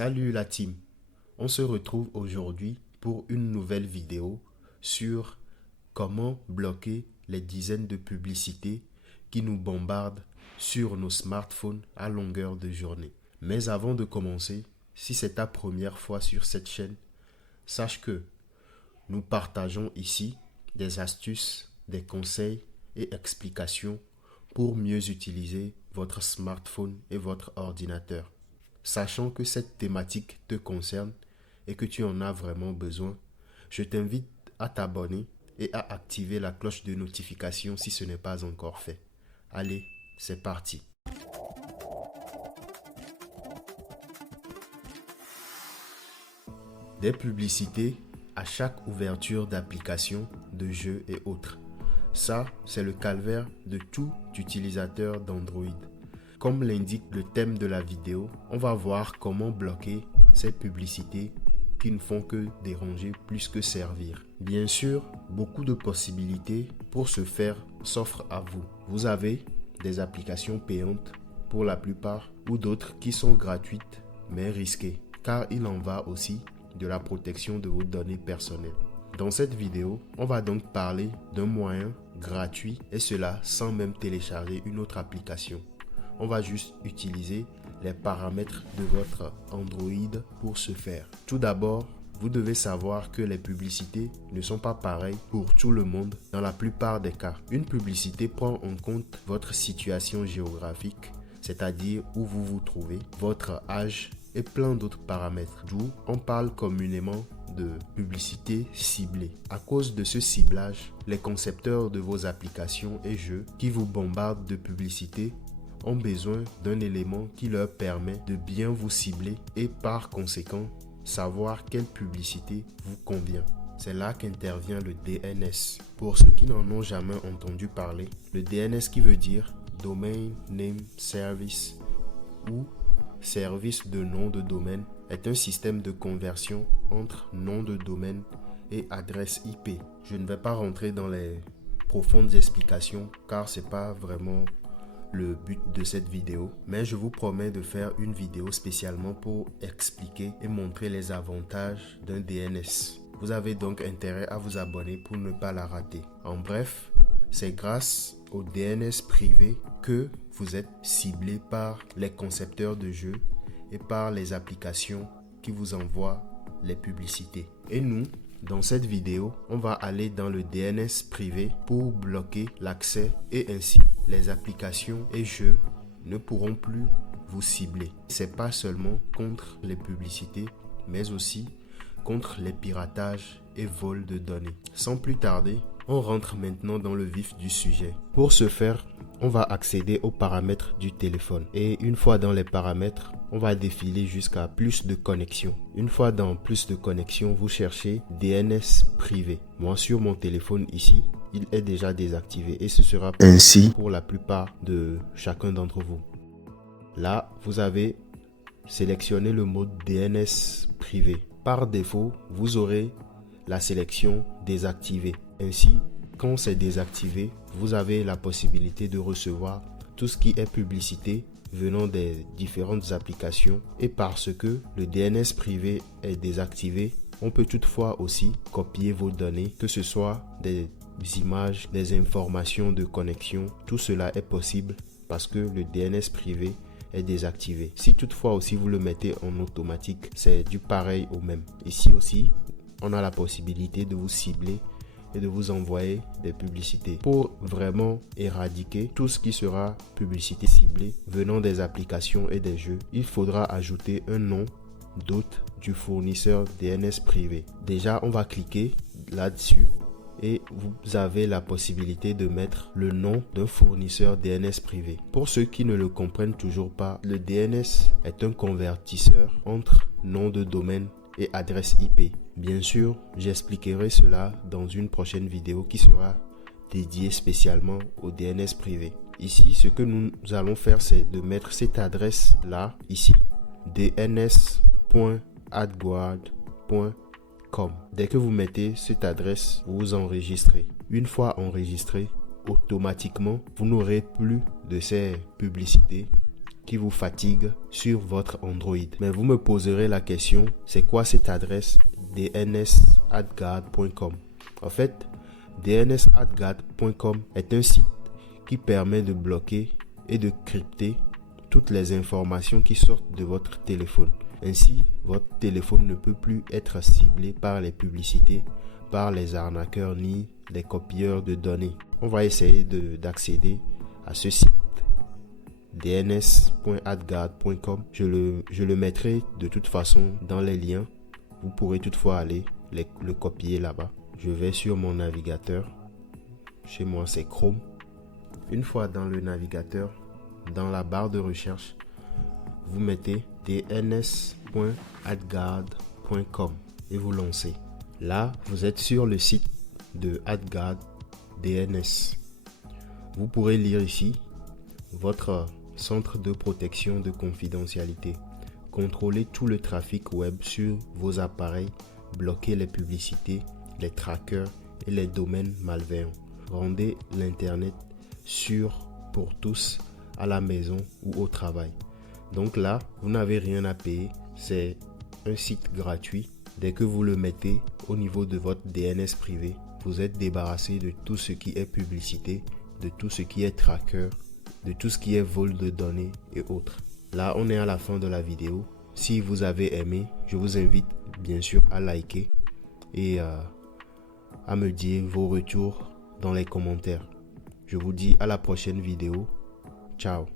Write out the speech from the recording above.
Salut la team, on se retrouve aujourd'hui pour une nouvelle vidéo sur comment bloquer les dizaines de publicités qui nous bombardent sur nos smartphones à longueur de journée. Mais avant de commencer, si c'est ta première fois sur cette chaîne, sache que nous partageons ici des astuces, des conseils et explications pour mieux utiliser votre smartphone et votre ordinateur. Sachant que cette thématique te concerne et que tu en as vraiment besoin, je t'invite à t'abonner et à activer la cloche de notification si ce n'est pas encore fait. Allez, c'est parti. Des publicités à chaque ouverture d'application, de jeux et autres. Ça, c'est le calvaire de tout utilisateur d'Android. Comme l'indique le thème de la vidéo, on va voir comment bloquer ces publicités qui ne font que déranger plus que servir. Bien sûr, beaucoup de possibilités pour ce faire s'offrent à vous. Vous avez des applications payantes pour la plupart ou d'autres qui sont gratuites mais risquées, car il en va aussi de la protection de vos données personnelles. Dans cette vidéo, on va donc parler d'un moyen gratuit et cela sans même télécharger une autre application. On va juste utiliser les paramètres de votre Android pour ce faire. Tout d'abord, vous devez savoir que les publicités ne sont pas pareilles pour tout le monde dans la plupart des cas. Une publicité prend en compte votre situation géographique, c'est-à-dire où vous vous trouvez, votre âge et plein d'autres paramètres. D'où on parle communément de publicité ciblée. À cause de ce ciblage, les concepteurs de vos applications et jeux qui vous bombardent de publicités ont besoin d'un élément qui leur permet de bien vous cibler et par conséquent savoir quelle publicité vous convient. C'est là qu'intervient le DNS. Pour ceux qui n'en ont jamais entendu parler, le DNS qui veut dire Domain Name Service ou service de nom de domaine est un système de conversion entre nom de domaine et adresse IP. Je ne vais pas rentrer dans les profondes explications car c'est pas vraiment le but de cette vidéo, mais je vous promets de faire une vidéo spécialement pour expliquer et montrer les avantages d'un DNS. Vous avez donc intérêt à vous abonner pour ne pas la rater. En bref, c'est grâce au DNS privé que vous êtes ciblé par les concepteurs de jeux et par les applications qui vous envoient les publicités. Et nous, dans cette vidéo, on va aller dans le DNS privé pour bloquer l'accès et ainsi les applications et jeux ne pourront plus vous cibler. C'est pas seulement contre les publicités, mais aussi contre les piratages et vols de données. Sans plus tarder, on rentre maintenant dans le vif du sujet. Pour ce faire, on va accéder aux paramètres du téléphone. Et une fois dans les paramètres, on va défiler jusqu'à plus de connexions. Une fois dans plus de connexions, vous cherchez DNS privé. Moi, sur mon téléphone ici, il est déjà désactivé et ce sera ainsi pour la plupart de chacun d'entre vous. Là, vous avez sélectionné le mode DNS privé. Par défaut, vous aurez la sélection désactivée. Ainsi, quand c'est désactivé, vous avez la possibilité de recevoir tout ce qui est publicité venant des différentes applications. Et parce que le DNS privé est désactivé, on peut toutefois aussi copier vos données, que ce soit des images, des informations de connexion. Tout cela est possible parce que le DNS privé est désactivé. Si toutefois aussi vous le mettez en automatique, c'est du pareil au même. Ici aussi, on a la possibilité de vous cibler et de vous envoyer des publicités pour vraiment éradiquer tout ce qui sera publicité ciblée venant des applications et des jeux. Il faudra ajouter un nom d'hôte du fournisseur DNS privé. Déjà, on va cliquer là-dessus et vous avez la possibilité de mettre le nom d'un fournisseur DNS privé. Pour ceux qui ne le comprennent toujours pas, le DNS est un convertisseur entre nom de domaine et adresse IP. Bien sûr, j'expliquerai cela dans une prochaine vidéo qui sera dédiée spécialement au DNS privé. Ici, ce que nous allons faire, c'est de mettre cette adresse-là, ici, dns.adguard.com. Dès que vous mettez cette adresse, vous enregistrez. Une fois enregistré, automatiquement, vous n'aurez plus de ces publicités qui vous fatigue sur votre Android. Mais vous me poserez la question, c'est quoi cette adresse dns@guard.com? En fait, dns@guard.com est un site qui permet de bloquer et de crypter toutes les informations qui sortent de votre téléphone. Ainsi, votre téléphone ne peut plus être ciblé par les publicités, par les arnaqueurs ni les copieurs de données. On va essayer d'accéder à ce site dns.guard.com. Je le mettrai de toute façon dans les liens. Vous pourrez toutefois aller le copier là-bas. Je vais sur mon navigateur. Chez moi, c'est Chrome. Une fois dans le navigateur, dans la barre de recherche, vous mettez dns.adguard.com et vous lancez. Là, vous êtes sur le site de AdGuard DNS. Vous pourrez lire ici votre centre de protection de confidentialité. Contrôlez tout le trafic web sur vos appareils, bloquez les publicités, les trackers et les domaines malveillants. Rendez l'Internet sûr pour tous à la maison ou au travail. Donc là, vous n'avez rien à payer. C'est un site gratuit. Dès que vous le mettez au niveau de votre DNS privé, vous êtes débarrassé de tout ce qui est publicité, de tout ce qui est tracker, de tout ce qui est vol de données et autres. Là, on est à la fin de la vidéo. Si vous avez aimé, je vous invite bien sûr à liker et à me dire vos retours dans les commentaires. Je vous dis à la prochaine vidéo. Ciao.